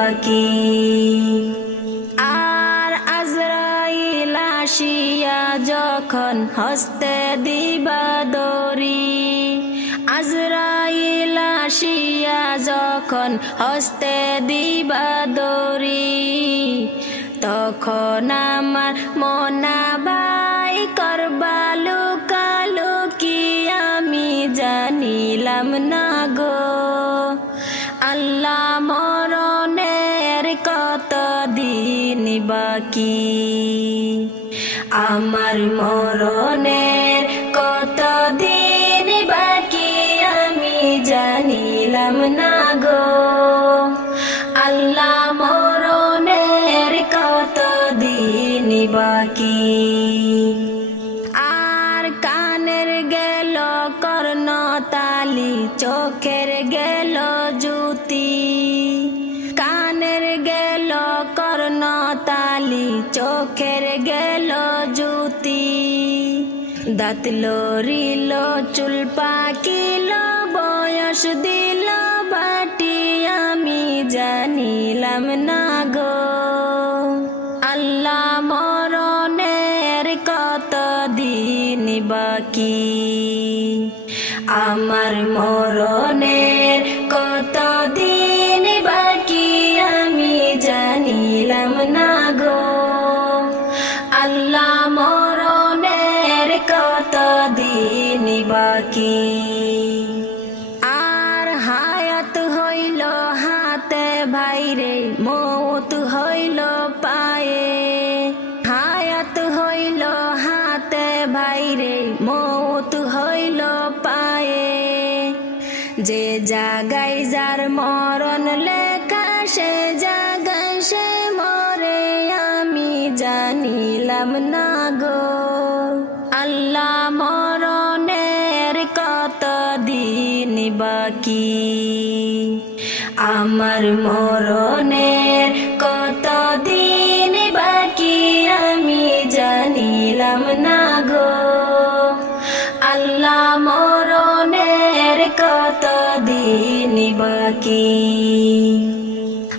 বাকি আর আজরাইল আসিয়া যখন হস্তে দিবা দরি আজরাইল আসিয়া যখন হস্তে দিবা দরি তখন আমার মনা কত দিন বাকি। আমার মরণের কত দিন বাকি আমি জানিলাম না গো। আল্লাহ মরণের কত দিন বাকি। আর কানের গেল কর্ণ তালি চোখের গেল চোখের গেল জুতি দাঁত লড়িল চুল পাকিল, বয়স দিল বাটি। আমি জানিলাম, না গো, আল্লাহ মরণের কত দিন বাকি? আমার মরণের আল্লাহ মরণের কত দিন বাকি? আর হায়াত হইল হাতে ভাইরে মৌত হইল পায়ে। হায়াত হইল হাতে ভাইরে মৌত হইল পায়ে। যে জাগায় যার মরণ লেখা, সে জাগায় সে মরে। জানিলাম না গো। আল্লাহ মরণের কত দিন বাকি? আমার মরণের কত দিন বাকি আমি জানিলাম না গো। আল্লাহ মরণের কত দিন বাকি?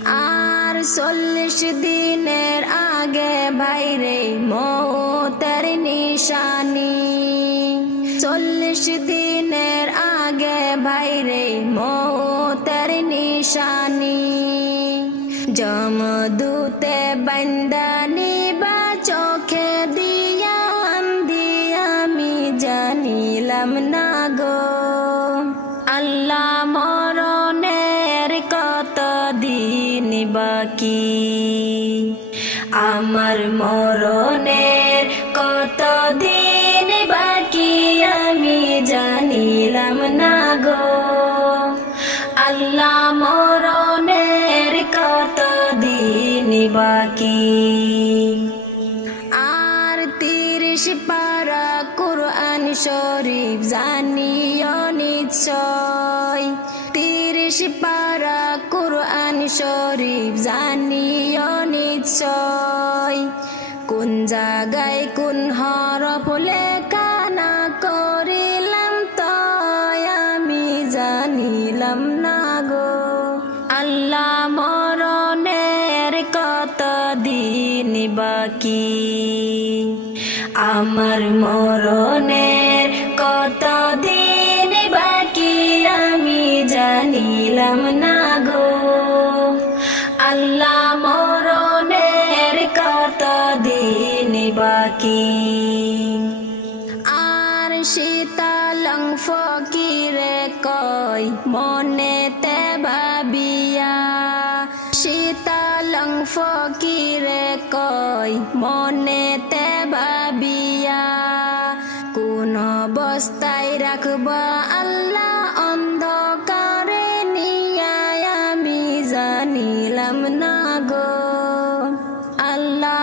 আর চল্লিশ দিনের ভাইরে মৌতের নিশানি। চল্লিশ দিনের আগে ভাইরে মৌতের নিশানি। জম জমদূতে বন্দানি বা চোখে দিয়া দিয়া আমি জানিলাম না গো। আল্লাহ মরণের কত দিন বাকি? আমার মরণের কত দিন বাকি আমি জানিলাম না গো। আল্লাহ মরণের কত দিন বাকি? আর তিরিশ পারা কোরআন শরীফ জানিও নিশ্চয়। কোরআন শরীফ জানিও নিশ্চয়। কোন জায়গায় কোন হরফ লেখা না করিলাম তো আমি জানিলাম না গো। আল্লাহ মরণের কত দিন বাকি? আমার মরণের কত দিন বাকি আমি জানিলাম না বাকি আর শীতলং ফকিরে কয় মনেতে ভাবিয়া। শীতলং ফকিরে কয় মনেতে ভাবিয়া। কোন অবস্থায় রাখব আল্লাহ অন্ধকারে নিয়া আমি জানিলাম না গো। আল্লাহ